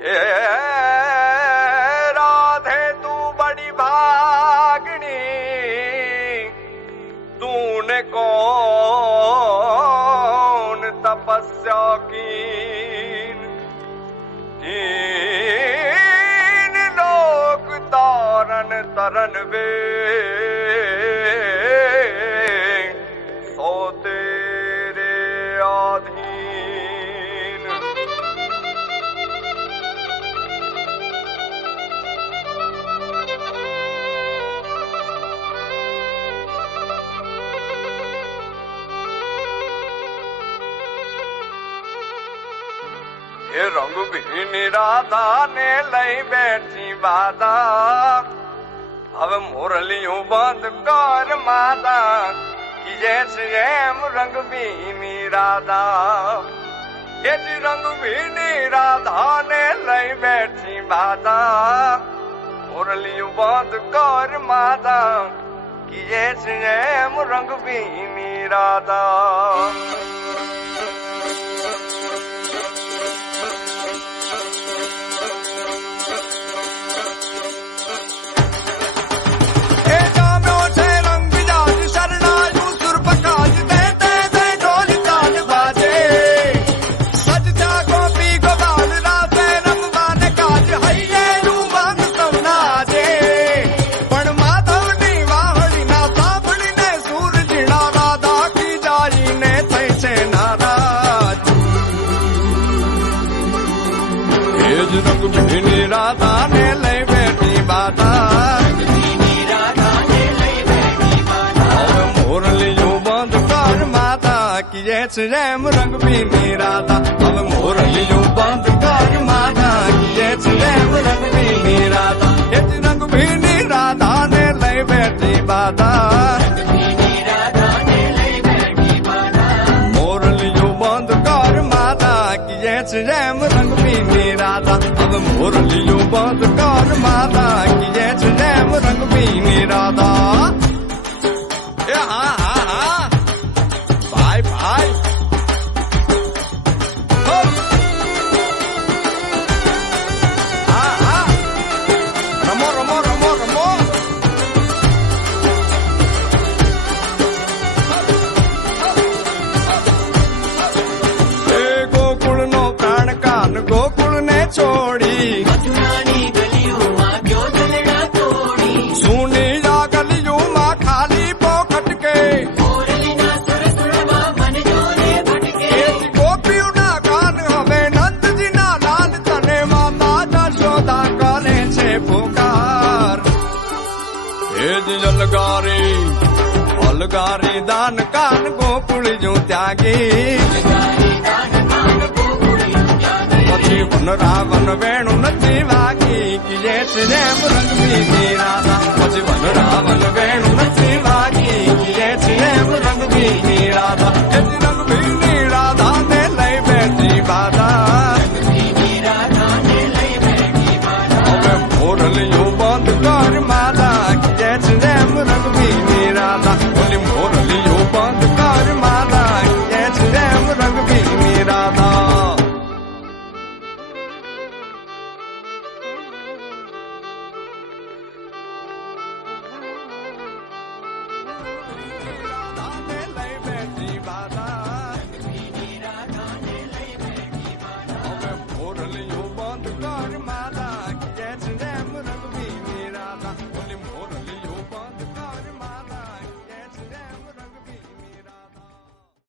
ये राधे तू बड़ी भागनी, तूने कौन तपस्या की, तीन लोक तारन तरन वे, सो तेरे आधीन। ये रंग भी राधा ने लई बैठी बाधा, अब मुरलियों बंद कर माता कि जैसे रंग भी राधा। ये रंग भी राधा ने लई बैठी बाधा, मुरलियों बंद कर माता कि जैसे रंग भी राधा। रंग भी राधा ने लई बैठी बाधा, मुरलियों बंद कर माता कि जैसे रंग भी राधा। अब मुरलियों बंद कर माता कि जैसे रंग भी राधा। ये रंग भी राधा ने लई बैठी बाधा, मुरलियों बंद कर माता कि जैसे रंग भी राधा। अब मुरलियों बंद कर माता कि जैसे रंग भी राधा। हाँ हाँ हाँ भाई भाई हाँ हाँ रमो रमो रमो रमो। गोकुल नो प्राण कान गोकुल ने छोड़ी, मथुरानी गलियों मां क्यों दलड़ा तोड़ी, सुनी जा गलियों मां खाली पोखट के, मुरलीना सुर सुरवा मन जोरे भटके, गोपियों ना कान हमें नंद जी ना लाल तने माता जशोदा करे छे पुकार। हे जलगारी अलगारी दान कान गोकुल जो त्यागी, પછી વન રાવણ વેણુ નથી વાગી કે જૈસે રંગ भी राधा। પછી વન રાવણ વેણુ નથી વાગી કે જૈસે